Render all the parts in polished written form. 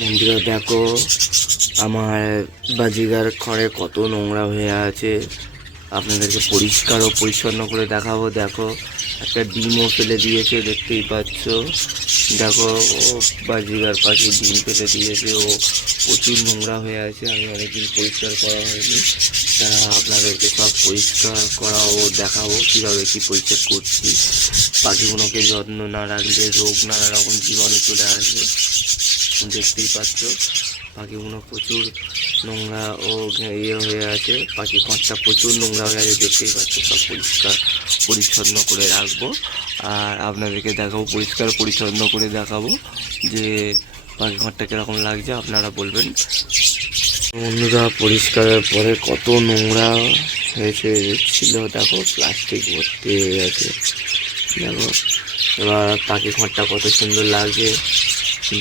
বন্ধুরা দেখো, আমার বাজিগার ঘরে কত নোংরা হয়ে আছে। আপনাদেরকে পরিষ্কার ও পরিচ্ছন্ন করে দেখাবো। দেখো, একটা ডিমও ফেলে দিয়েছে, দেখতেই পাচ্ছ। দেখো, ও বাজিগার পাখি ডিম ফেলে দিয়েছে। ও প্রচুর নোংরা হয়ে আছে। আমি অনেকদিন পরিষ্কার করা হয়নি, তা আপনাদেরকে সব পরিষ্কার করা ও দেখাবো কীভাবে কী পরিষ্কার করছি। পাখিগুলোকে যত্ন না রাখলে রোগ, নানা রকম জীবাণু চলে আসবে। দেখতেই পাচ্ছ, পাখিগুলো প্রচুর নোংরা ও হয়ে আছে। পাখি ঘরটা প্রচুর নোংরা হয়ে আছে, দেখতেই পাচ্ছ। সব পরিষ্কার পরিচ্ছন্ন করে রাখবো আর আপনাদেরকে দেখাবো, পরিষ্কার পরিচ্ছন্ন করে দেখাবো যে পাখি ঘরটা কীরকম লাগছে। আপনারা বলবেন। বন্ধুরা, পরিষ্কারের পরে কত নোংরা হয়েছে ছিল, দেখো প্লাস্টিক ভর্তি হয়ে গেছে। দেখো, এবার পাখি ঘরটা কত সুন্দর লাগছে,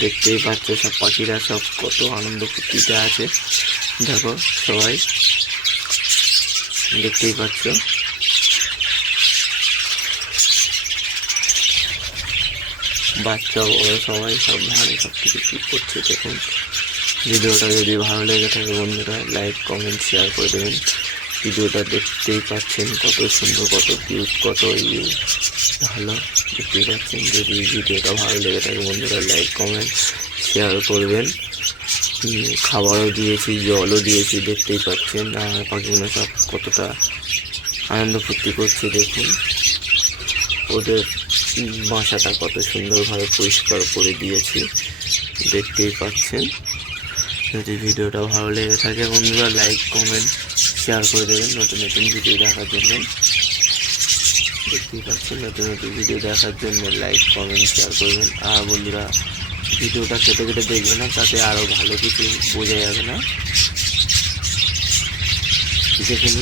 দেখতেই পাচ্ছ। সব পাখিরা সব কত আনন্দ ফুর্তিতে আছে। দেখো, সবাই দেখতেই পাচ্ছ। বাচ্চা বড় সবাই সব ভালো, সব কিছু কী করছে দেখুন। ভিডিওটা যদি ভালো লেগে থাকে বন্ধুরা, লাইক কমেন্ট শেয়ার করে দেবেন। ভিডিওটা দেখতেই পাচ্ছেন কত সুন্দর, কত কিউট, কত ভালো দেখতেই পাচ্ছেন। যদি ভিডিওটা ভালো লেগে থাকে বন্ধুরা, লাইক কমেন্ট শেয়ার করবেন। খাবারও দিয়েছি, জলও দিয়েছি, দেখতেই পাচ্ছেন। আর পাখিগুলো সব কতটা আনন্দ ফুর্তি করছে দেখুন। ওদের বাসাটা কত সুন্দরভাবে পরিষ্কার করে দিয়েছি, দেখতেই পাচ্ছেন। যদি ভিডিওটা ভালো লেগে থাকে বন্ধুরা, লাইক কমেন্ট শেয়ার করে দেবেন নতুন নতুন ভিডিও দেখার জন্য। দেখতেই পাচ্ছেন, নতুন নতুন ভিডিও দেখার জন্য লাইক কমেন্ট শেয়ার করবেন। আর বন্ধুরা, ভিডিওটা কেটে কেটে দেখবে না, তাতে আরও ভালো কিছু বোঝা যাবে না। দেখুন।